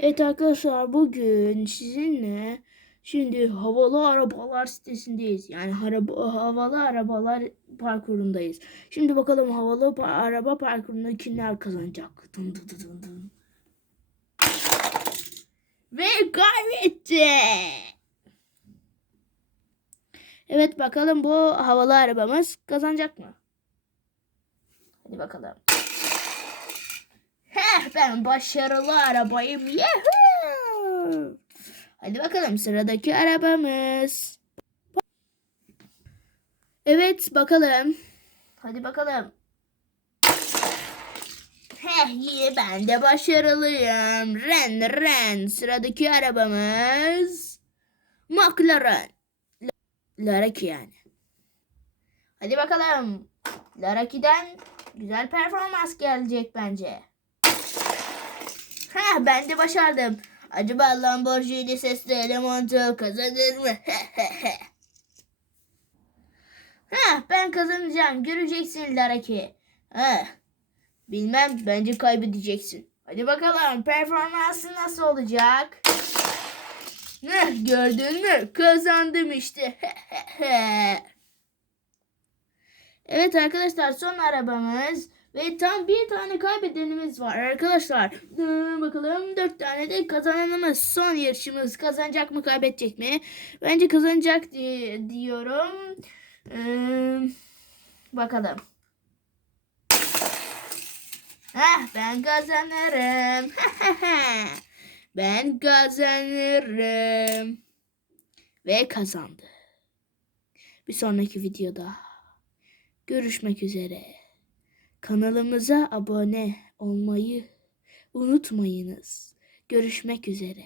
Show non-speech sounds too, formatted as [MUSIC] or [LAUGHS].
Evet arkadaşlar bugün sizinle şimdi havalı arabalar sitesindeyiz. Yani haraba, havalı arabalar parkurundayız. Şimdi bakalım havalı pa- araba parkurunda kimler kazanacak? Dın dın dın dın. Ve kaybetti. Evet bakalım bu havalı arabamız kazanacak mı? Hadi bakalım. Ben başarılı arabayım. Yahoo! Hadi bakalım sıradaki arabamız. Evet bakalım. Hadi bakalım. Heh iyi ben de başarılıyım. Ren ren. Sıradaki arabamız. McLaren. La- Laraki yani. Hadi bakalım. Laraki'den güzel performans gelecek bence. Ha ben de başardım. Acaba Lamborghini sesli elemanto kazanır mı? [LAUGHS] ha ben kazanacağım. Göreceksin Laraki. Ha bilmem bence kaybedeceksin. Hadi bakalım performansın nasıl olacak? Heh, gördün mü? Kazandım işte. [LAUGHS] evet arkadaşlar son arabamız ve tam bir tane kaybedenimiz var arkadaşlar. Ee, bakalım dört tane de kazananımız. Son yarışımız kazanacak mı kaybedecek mi? Bence kazanacak di- diyorum. Ee, bakalım. Heh, ben kazanırım. [LAUGHS] ben kazanırım. Ve kazandı. Bir sonraki videoda görüşmek üzere. Kanalımıza abone olmayı unutmayınız. Görüşmek üzere.